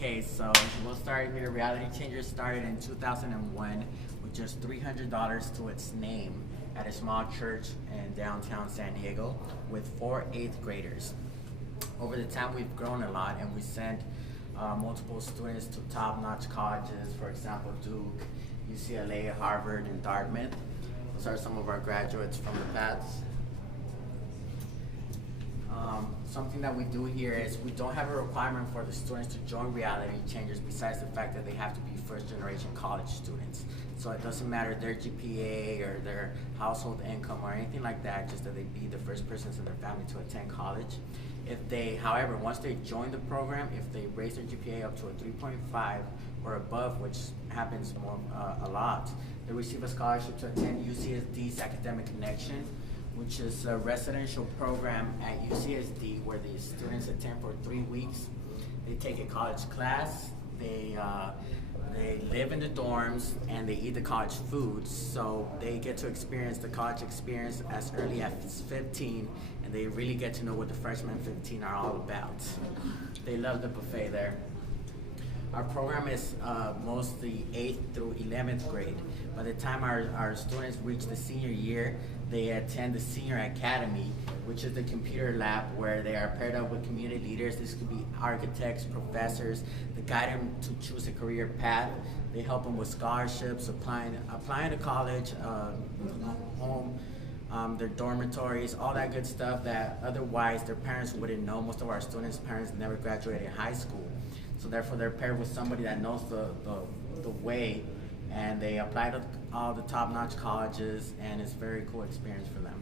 Okay, so we'll start here. Reality Changers started in 2001 with just $300 to its name at a small church in downtown San Diego with 4 8th graders. Over the time, we've grown a lot, and we sent multiple students to top-notch colleges, for example, Duke, UCLA, Harvard, and Dartmouth. Those are some of our graduates from the past. Something that we do here is we don't have a requirement for the students to join Reality Changers besides the fact that they have to be first-generation college students. So it doesn't matter their GPA or their household income or anything like that, just that they be the first persons in their family to attend college. However, once they join the program, if they raise their GPA up to a 3.5 or above, which happens a lot, they receive a scholarship to attend UCSD's Academic Connection, which is a residential program at UCSD where the students attend for 3 weeks. They take a college class, they live in the dorms, and they eat the college food. So they get to experience the college experience as early as 15, and they really get to know what the freshmen 15 are all about. They love the buffet there. Our program is mostly 8th through 11th grade. By the time our students reach the senior year, they attend the Senior Academy, which is the computer lab where they are paired up with community leaders. This could be architects, professors, to guide them to choose a career path. They help them with scholarships, applying to college, home, their dormitories, all that good stuff that otherwise their parents wouldn't know. Most of our students' parents never graduated high school. So therefore they're paired with somebody that knows the way, and they apply to all the top-notch colleges, and it's a very cool experience for them.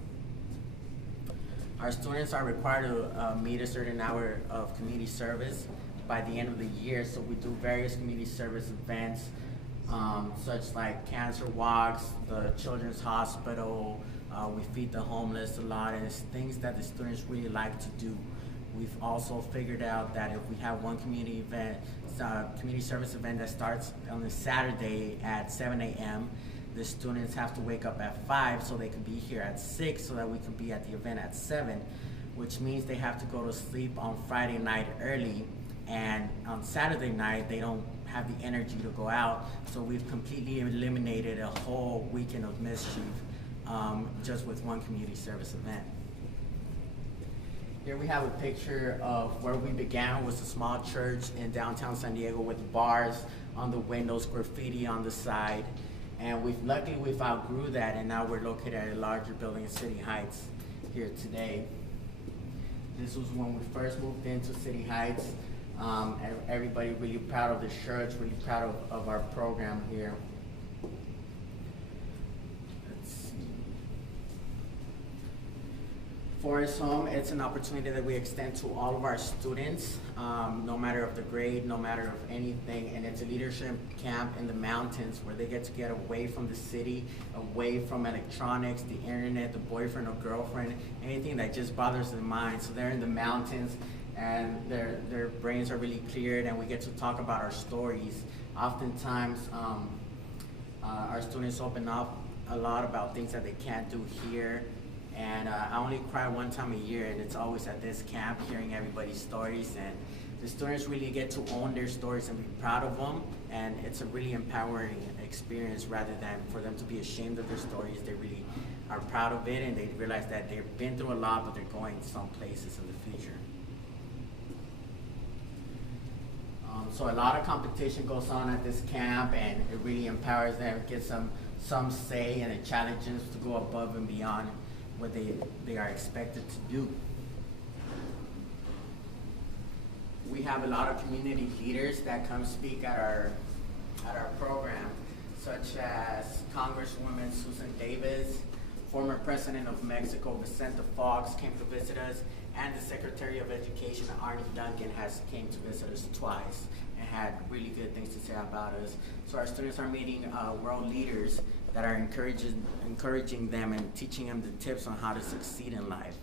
Our students are required to meet a certain hour of community service by the end of the year, so we do various community service events, such like cancer walks, the children's hospital, we feed the homeless a lot, and it's things that the students really like to do. We've also figured out that if we have one community event, community service event that starts on a Saturday at 7 a.m., the students have to wake up at 5 so they can be here at 6 so that we can be at the event at 7, which means they have to go to sleep on Friday night early, and on Saturday night they don't have the energy to go out, so we've completely eliminated a whole weekend of mischief just with one community service event. Here we have a picture of where we began. It was a small church in downtown San Diego with bars on the windows, graffiti on the side. And luckily we've outgrew that, and now we're located at a larger building in City Heights here today. This was when we first moved into City Heights. Everybody really proud of the church, really proud of our program here. Forest Home, it's an opportunity that we extend to all of our students, no matter of the grade, no matter of anything, and it's a leadership camp in the mountains where they get to get away from the city, away from electronics, the internet, the boyfriend or girlfriend, anything that just bothers their mind. So they're in the mountains and their brains are really cleared, and we get to talk about our stories. Oftentimes, our students open up a lot about things that they can't do here. And I only cry one time a year, and it's always at this camp, hearing everybody's stories. And the students really get to own their stories and be proud of them. And it's a really empowering experience rather than for them to be ashamed of their stories. They really are proud of it, and they realize that they've been through a lot, but they're going some places in the future. So a lot of competition goes on at this camp, and it really empowers them, gives them some say, and it challenges them to go above and beyond what they are expected to do. We have a lot of community leaders that come speak at our program, such as Congresswoman Susan Davis, former President of Mexico Vicente Fox came to visit us, and the Secretary of Education Arnie Duncan came to visit us twice and had really good things to say about us. So our students are meeting world leaders that are encouraging them and teaching them the tips on how to succeed in life.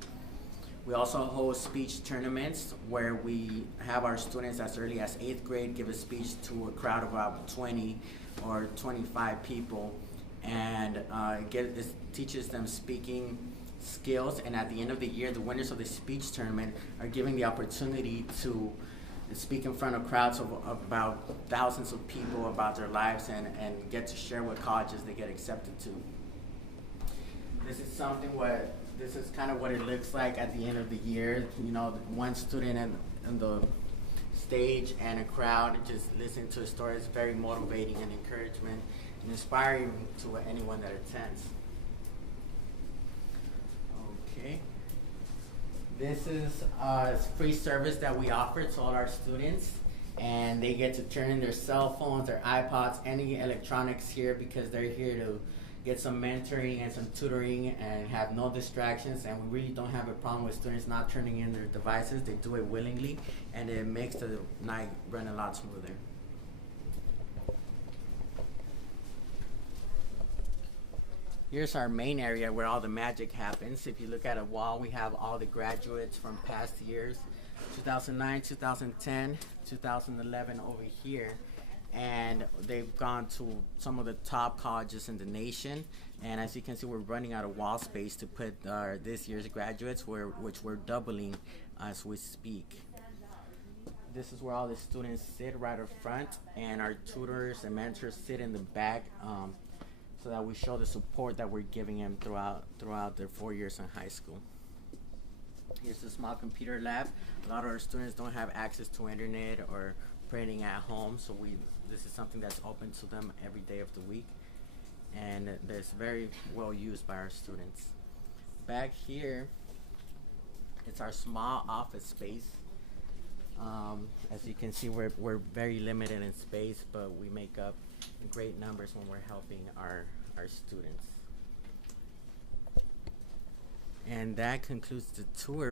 We also host speech tournaments where we have our students as early as 8th grade give a speech to a crowd of about 20 or 25 people, and it teaches them speaking skills, and at the end of the year, the winners of the speech tournament are given the opportunity to speak in front of crowds of about thousands of people about their lives and get to share what colleges they get accepted to. This is kind of what it looks like at the end of the year. You know, one student in the stage and a crowd, and just listening to a story is very motivating and encouragement and inspiring to anyone that attends. Okay. This is a free service that we offer to all our students, and they get to turn in their cell phones, their iPods, any electronics here, because they're here to get some mentoring and some tutoring and have no distractions. And we really don't have a problem with students not turning in their devices. They do it willingly, and it makes the night run a lot smoother. Here's our main area where all the magic happens. If you look at a wall, we have all the graduates from past years, 2009, 2010, 2011 over here. And they've gone to some of the top colleges in the nation. And as you can see, we're running out of wall space to put this year's graduates, which we're doubling as we speak. This is where all the students sit right up front, and our tutors and mentors sit in the back, so that we show the support that we're giving them throughout their 4 years in high school. Here's a small computer lab. A lot of our students don't have access to internet or printing at home, so this is something that's open to them every day of the week, and that's very well used by our students. Back here, it's our small office space. As you can see, we're very limited in space, but we make up great numbers when we're helping our students. And that concludes the tour.